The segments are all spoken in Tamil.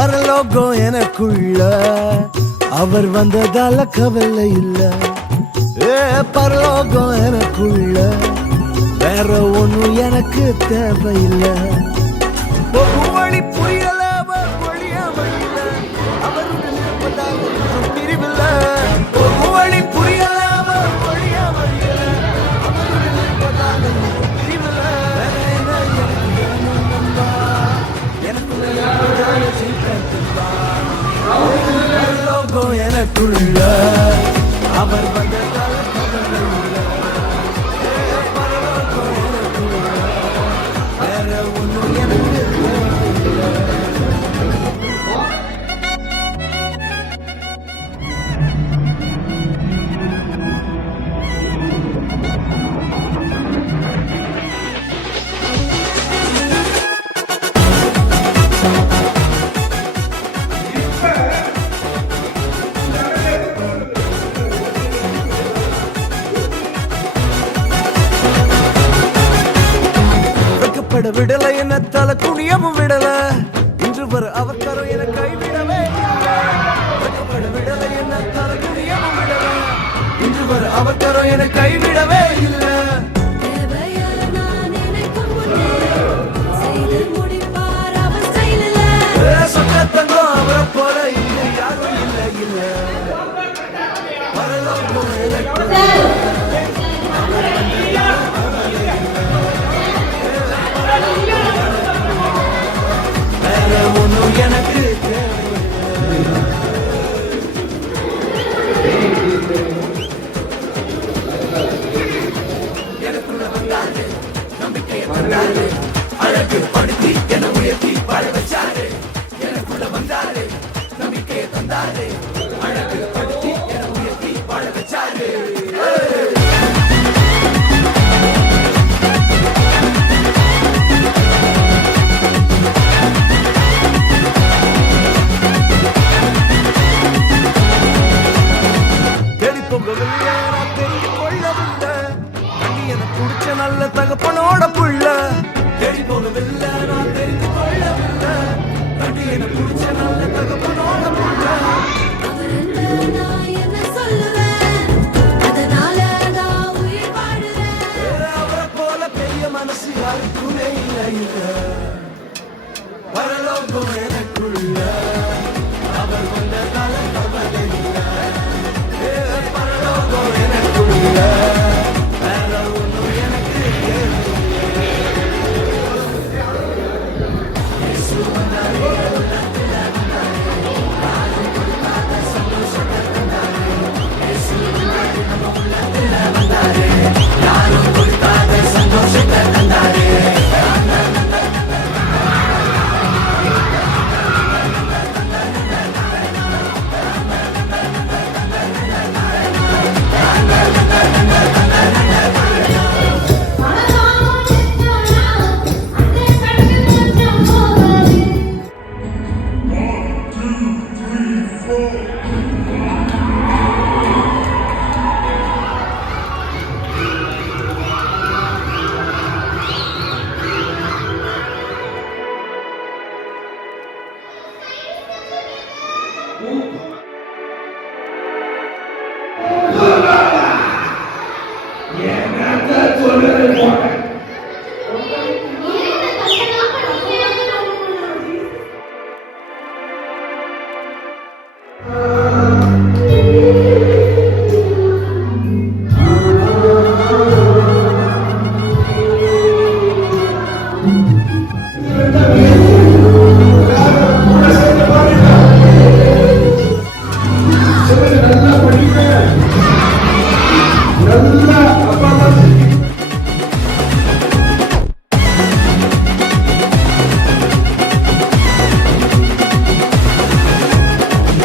பரலோகம் எனக்குள்ள அவர் வந்ததால கவலை இல்ல. பரலோகம் எனக்குள்ள வேற ஒண்ணும் எனக்கு தேவையில்லை. வழி புரியல வழியா வழியில அவருடன் இருப்பதால் பிரிவில்ல. வழி புரியல வழியா வழியில அவருடன் இருப்பதால் பிரிவில்ல. பரலோகம் எனக்குள்ள அவர் வந்ததால கவலை இல்ல. பரலோகம் எனக்குள்ள வேற ஒண்ணும் எனக்கு விடல என்ன தல குனியமும் விடல. இன்று வர அவர் தரும் என கைவிடவே விடல என்ன தல குனியமும் விடல. இன்று வர அவர் தரும் என கைவிடவே இல்லை. சொக்கத்தங்கம் அவரை போல இல்லை யாரும் இல்லை இல்லை. பரலோகம் ஒன்னும் எனக்கு எனக்குள்ள வந்தாரு நம்பிக்கையை தந்தாரு அழகு படுத்தி என உயர்த்தி வாழ வச்சாரு. எனக்குள்ள வந்தாரு நம்பிக்கையை தந்தாரு அழகு படுத்தி என உயர்த்தி வாழ வச்சாரு. நல்ல தகப்பனோட புள்ள தேடி போகவில்லை நான் தெரிந்து கொள்ளவில்லை. கண்டி என புடிச்ச நல்ல தகப்பனோட புள்ள அவரை போல பெரிய மனசு யாருக்குமே இல்லை. பரலோகம் எனக்குள்ள அவர் வந்ததால கவலை இல்லை. பரலோகம் எனக்குள்ள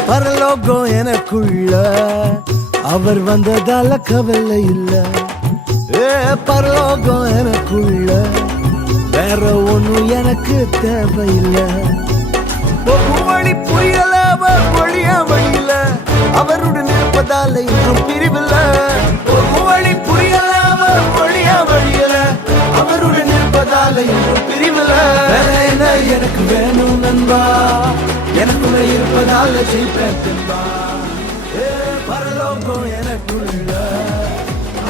பரலோகம் எனக்குள்ள அவர் வந்ததால கவலை இல்ல. பரலோகம் எனக்குள்ள வேற ஒண்ணும் எனக்கு தேவையில்லை. வழி புரியல வழியா வழியில அவருடன் இருப்பதால இன்றும் பிரிவில்ல. வழி புரியல வழியா வழியில அவருடன் இருப்பதால இன்றும் பிரிவில்ல. எனக்கு வேணும் நண்பா எனக்கு கூட இருப்பதால ஜெயிப்பா பரலோகம் எனக்குள்ள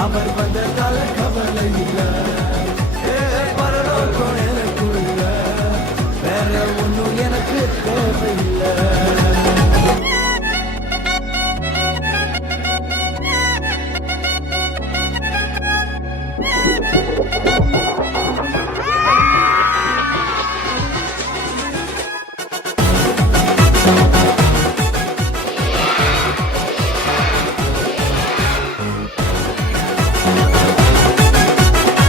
அவர் வந்ததால